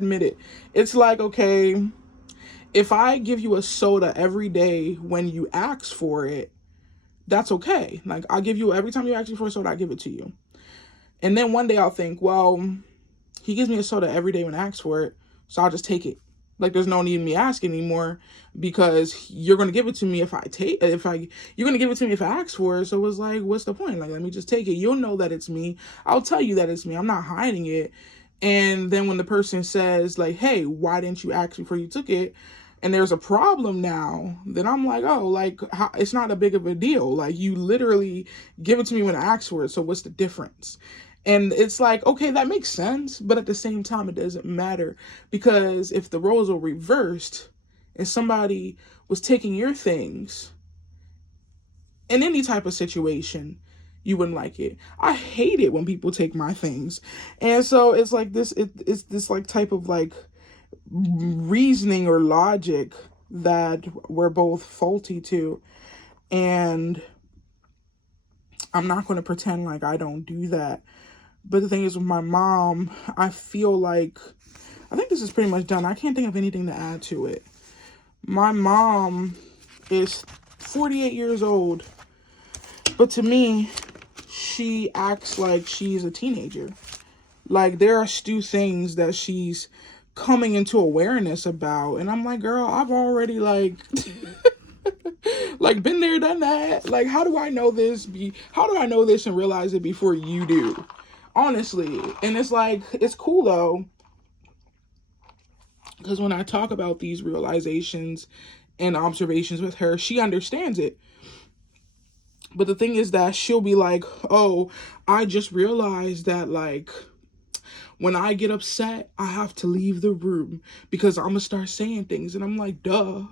admit it. It's like, okay, if I give you a soda every day when you ask for it, that's okay. Like, I'll give you, every time you ask me for a soda, I give it to you. And then one day I'll think, well, he gives me a soda every day when I ask for it, so I'll just take it. Like, there's no need in me asking anymore, because you're gonna give it to me you're gonna give it to me if I ask for it. So it's like, what's the point? Like, let me just take it. You'll know that it's me. I'll tell you that it's me. I'm not hiding it. And then when the person says like, hey, why didn't you ask before you took it? And there's a problem now, then I'm like, oh, like, how, it's not a big of a deal. Like, you literally give it to me when I ask for it. So what's the difference? And it's like, okay, that makes sense. But at the same time, it doesn't matter, because if the roles were reversed and somebody was taking your things in any type of situation, you wouldn't like it. I hate it when people take my things. And so it's like it's this like type of like reasoning or logic that we're both faulty to. And I'm not going to pretend like I don't do that. But the thing is, with my mom, I feel like, I think this is pretty much done. I can't think of anything to add to it. My mom is 48 years old, but to me, she acts like she's a teenager. Like, there are still things that she's coming into awareness about, and I'm like, girl, I've already like like been there, done that. Like, how do I know this and realize it before you do? Honestly. And it's like, it's cool though, because when I talk about these realizations and observations with her, she understands it. But the thing is that she'll be like, oh, I just realized that, like, when I get upset, I have to leave the room because I'm gonna start saying things. And I'm like, duh.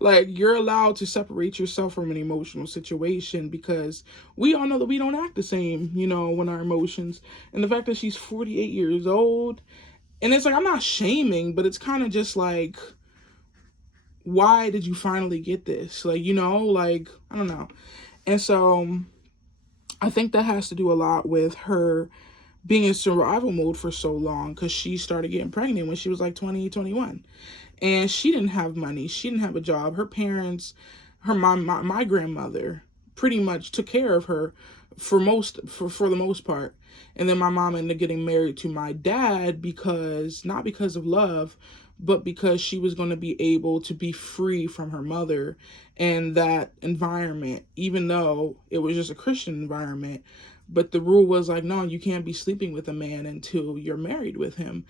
Like, you're allowed to separate yourself from an emotional situation, because we all know that we don't act the same, when our emotions. And the fact that she's 48 years old, and it's like, I'm not shaming, but it's kind of just like, why did you finally get this? Like, like, I don't know. And so I think that has to do a lot with her being in survival mode for so long, because she started getting pregnant when she was like 20, 21. And she didn't have money. She didn't have a job. Her parents, her mom, my grandmother pretty much took care of her for the most part. And then my mom ended up getting married to my dad, because not because of love, but because she was going to be able to be free from her mother and that environment, even though it was just a Christian environment. But the rule was like, no, you can't be sleeping with a man until you're married with him.